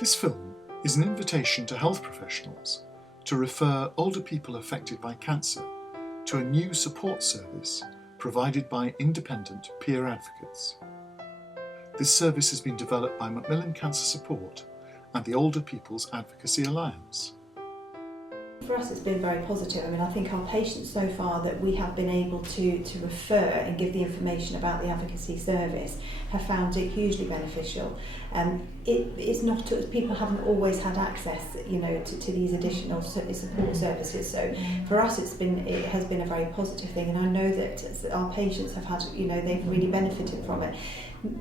This film is an invitation to health professionals to refer older people affected by cancer to a new support service provided by independent peer advocates. This service has been developed by Macmillan Cancer Support and the Older People's Advocacy Alliance. For us it's been very positive. I think our patients so far that we have been able to refer and give the information about the advocacy service have found it hugely beneficial. It's not, people haven't always had access, to these additional support services. So for us it has been a very positive thing, and I know that our patients have had, they've really benefited from it.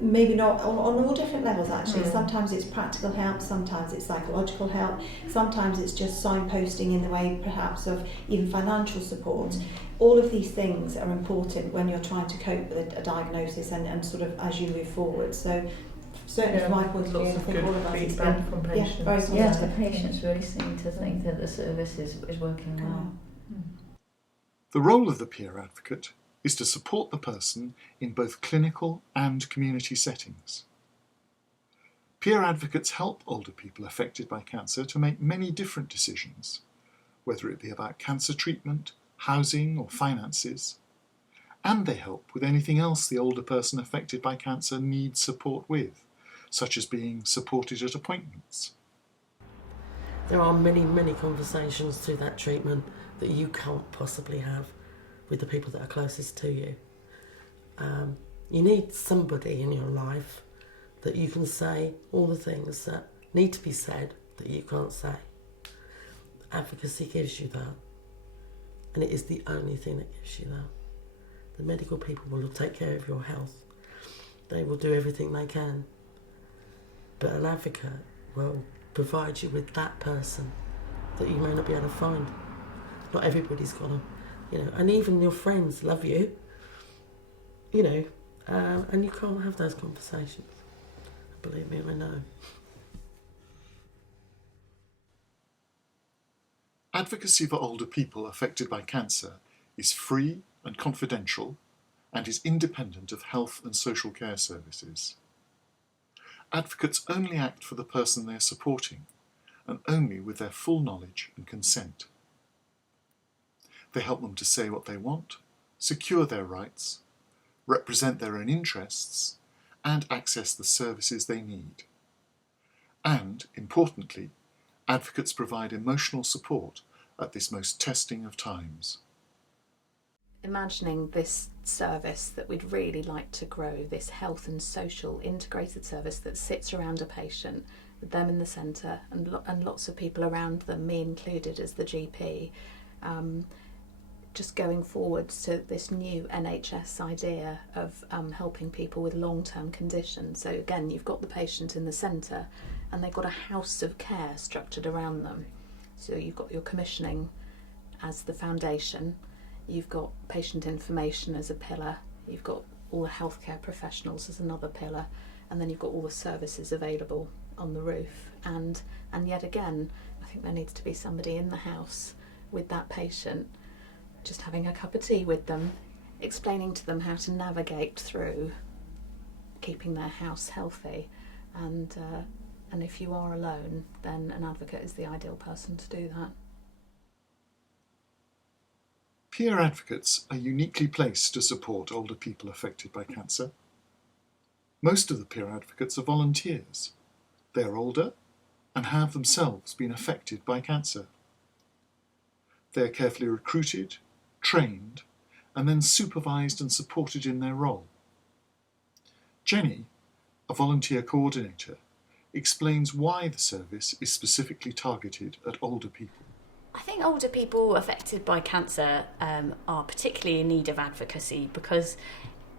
Maybe not on all different levels actually. Sometimes it's practical help, sometimes it's psychological help, sometimes it's just signposting in the way perhaps of even financial support. All of these things are important when you're trying to cope with a diagnosis and sort of as you move forward. So certainly from my point of view, I think all of us it's been from patients. very positive. Yeah, the patients really seem to think that the service is working well. The role of the peer advocate is to support the person in both clinical and community settings. Peer advocates help older people affected by cancer to make many different decisions, whether it be about cancer treatment, housing or finances, and they help with anything else the older person affected by cancer needs support with, such as being supported at appointments. There are many, many conversations through that treatment that you can't possibly have with the people that are closest to you. You need somebody in your life that you can say all the things that need to be said that you can't say. Advocacy gives you that, and it is the only thing that gives you that. The medical people will take care of your health. They will do everything they can, but an advocate will provide you with that person that you may not be able to find. Not everybody's got them. And even your friends love you, and you can't have those conversations. Believe me, I know. Advocacy for older people affected by cancer is free and confidential and is independent of health and social care services. Advocates only act for the person they are supporting and only with their full knowledge and consent. They help them to say what they want, secure their rights, represent their own interests, and access the services they need. And, importantly, advocates provide emotional support at this most testing of times. Imagining this service that we'd really like to grow, this health and social integrated service that sits around a patient, with them in the centre and lots of people around them, me included as the GP, just going forwards to this new NHS idea of helping people with long-term conditions. So again, you've got the patient in the centre and they've got a house of care structured around them. So you've got your commissioning as the foundation, you've got patient information as a pillar, you've got all the healthcare professionals as another pillar, and then you've got all the services available on the roof. And yet again, I think there needs to be somebody in the house with that patient, just having a cup of tea with them, explaining to them how to navigate through keeping their house healthy. And if you are alone, then an advocate is the ideal person to do that. Peer advocates are uniquely placed to support older people affected by cancer. Most of the peer advocates are volunteers. They are older and have themselves been affected by cancer. They are carefully recruited, trained, and then supervised and supported in their role. Jenny, a volunteer coordinator, explains why the service is specifically targeted at older people. I think older people affected by cancer are particularly in need of advocacy because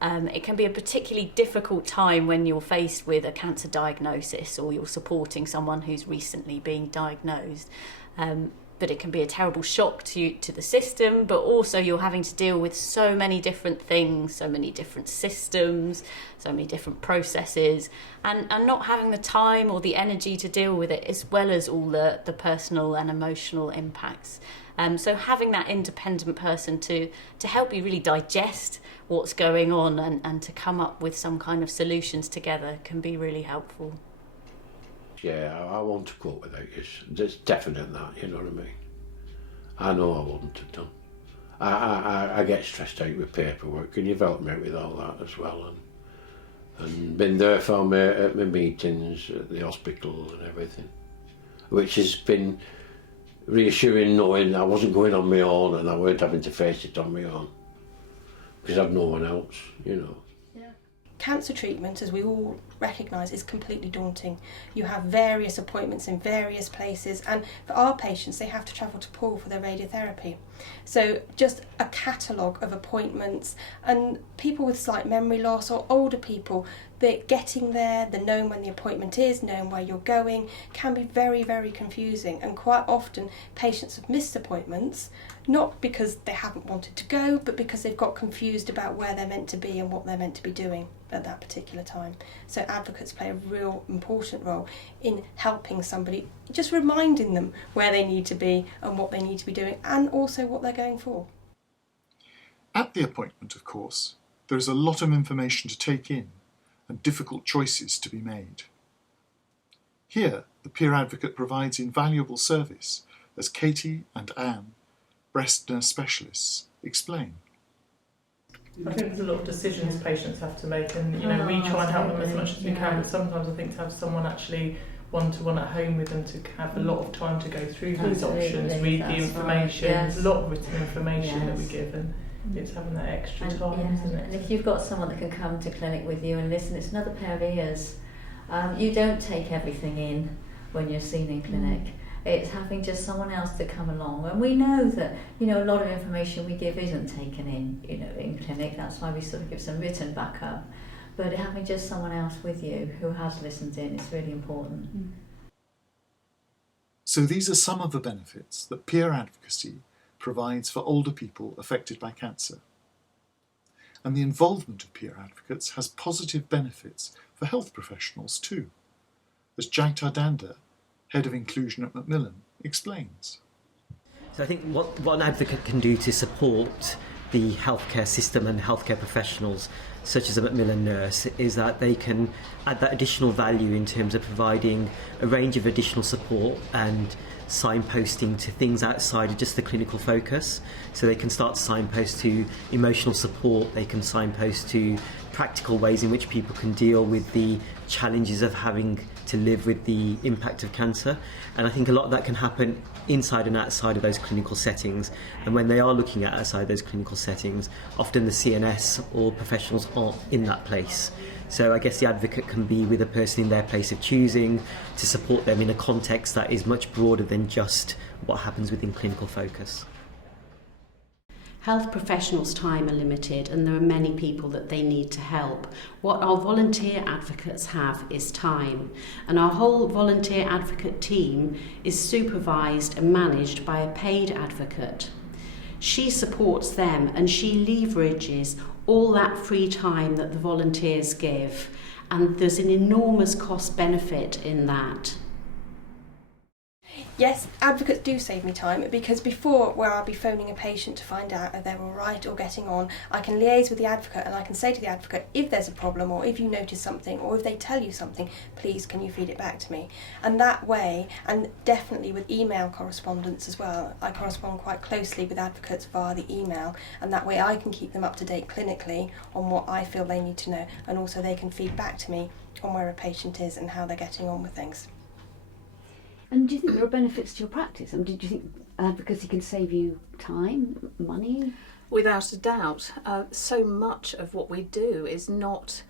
it can be a particularly difficult time when you're faced with a cancer diagnosis or you're supporting someone who's recently being diagnosed. But it can be a terrible shock to the system, but also you're having to deal with so many different things, so many different systems, so many different processes, and not having the time or the energy to deal with it, as well as all the personal and emotional impacts. So having that independent person to help you really digest what's going on and to come up with some kind of solutions together can be really helpful. yeah, I want to cope without you. It's definite that, you know what I mean? I know I wouldn't have done. I get stressed out with paperwork, and you've helped me out with all that as well, and been there for me at my meetings at the hospital and everything, which has been reassuring, knowing I wasn't going on my own and I weren't having to face it on my own, because I've no one else, you know. Cancer treatment, as we all recognise, is completely daunting. You have various appointments in various places, and for our patients they have to travel to Poole for their radiotherapy. So just a catalogue of appointments, and people with slight memory loss or older people, that getting there, the knowing when the appointment is, knowing where you're going, can be very, very confusing, and quite often patients have missed appointments, not because they haven't wanted to go, but because they've got confused about where they're meant to be and what they're meant to be doing at that particular time. So advocates play a real important role in helping somebody, just reminding them where they need to be and what they need to be doing, and also what they're going for. At the appointment, of course, there is a lot of information to take in and difficult choices to be made. Here, the peer advocate provides invaluable service, as Katie and Anne, breast nurse specialists, explain. I think there's a lot of decisions patients have to make, and we try and help them as much as we can, but sometimes I think to have someone actually one-to-one at home with them, to have a lot of time to go through these options, read the information. There's a lot of written information that we give, and it's having that extra time, isn't it? And if you've got someone that can come to clinic with you and listen, it's another pair of ears. You don't take everything in when you're seen in clinic. It's having just someone else to come along, and we know that a lot of information we give isn't taken in in clinic. That's why we sort of give some written backup, but having just someone else with you who has listened in is really important. So these are some of the benefits that peer advocacy provides for older people affected by cancer. And the involvement of peer advocates has positive benefits for health professionals too, as Jagtar Danda, Head of Inclusion at Macmillan, explains. So I think what an advocate can do to support the healthcare system and healthcare professionals, such as a Macmillan nurse, is that they can add that additional value in terms of providing a range of additional support and signposting to things outside of just the clinical focus. So they can start to signpost to emotional support, they can signpost to practical ways in which people can deal with the challenges of having to live with the impact of cancer. And I think a lot of that can happen inside and outside of those clinical settings. And when they are looking at outside those clinical settings, often the CNS or professionals aren't in that place. So I guess the advocate can be with a person in their place of choosing to support them in a context that is much broader than just what happens within clinical focus. Health professionals' time are limited, and there are many people that they need to help. What our volunteer advocates have is time, and our whole volunteer advocate team is supervised and managed by a paid advocate. She supports them and she leverages all that free time that the volunteers give, and there's an enormous cost benefit in that. Yes, advocates do save me time, because before, where I'll be phoning a patient to find out if they're all right or getting on, I can liaise with the advocate and I can say to the advocate, if there's a problem or if you notice something or if they tell you something, please can you feed it back to me? And that way, and definitely with email correspondence as well, I correspond quite closely with advocates via the email, and that way I can keep them up to date clinically on what I feel they need to know, and also they can feed back to me on where a patient is and how they're getting on with things. And do you think there are benefits to your practice? Do you think advocacy can save you time, money? Without a doubt. So much of what we do is not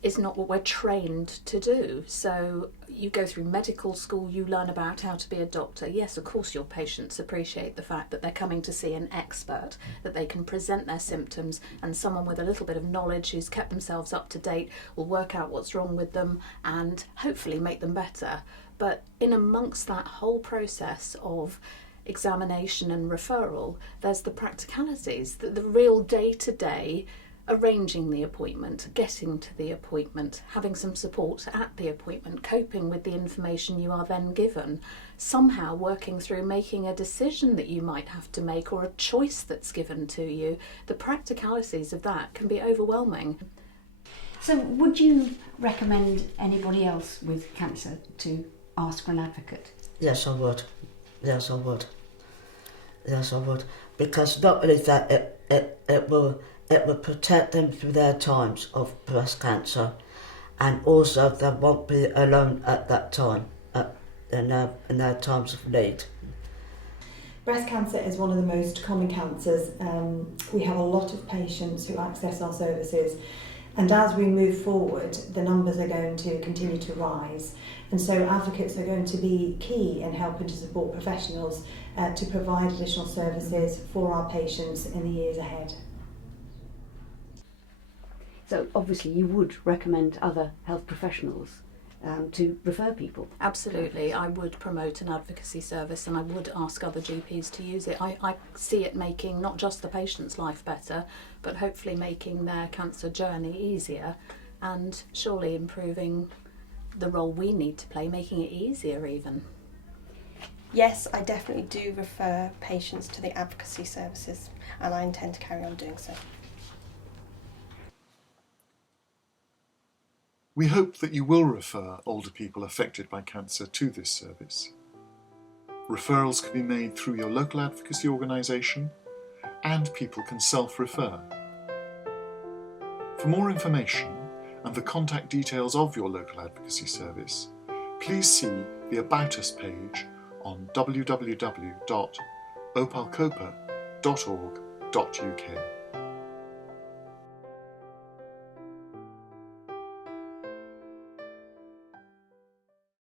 what we're trained to do. So you go through medical school, you learn about how to be a doctor. Yes, of course your patients appreciate the fact that they're coming to see an expert, that they can present their symptoms, and someone with a little bit of knowledge who's kept themselves up to date will work out what's wrong with them and hopefully make them better. But in amongst that whole process of examination and referral, there's the practicalities, the real day-to-day, arranging the appointment, getting to the appointment, having some support at the appointment, coping with the information you are then given, somehow working through making a decision that you might have to make or a choice that's given to you. The practicalities of that can be overwhelming. So would you recommend anybody else with cancer to ask for an advocate? Yes, I would. Yes, I would. Yes, I would. Because not only that, it will protect them through their times of breast cancer, and also they won't be alone at that time, in their times of need. Breast cancer is one of the most common cancers. We have a lot of patients who access our services, and as we move forward, the numbers are going to continue to rise. And so advocates are going to be key in helping to support professionals to provide additional services for our patients in the years ahead. So obviously you would recommend other health professionals to refer people. Absolutely, I would promote an advocacy service, and I would ask other GPs to use it. I see it making not just the patient's life better, but hopefully making their cancer journey easier, and surely improving the role we need to play, making it easier even. Yes, I definitely do refer patients to the advocacy services, and I intend to carry on doing so. We hope that you will refer older people affected by cancer to this service. Referrals can be made through your local advocacy organisation, and people can self-refer. For more information and the contact details of your local advocacy service, please see the About Us page on www.opalcopa.org.uk.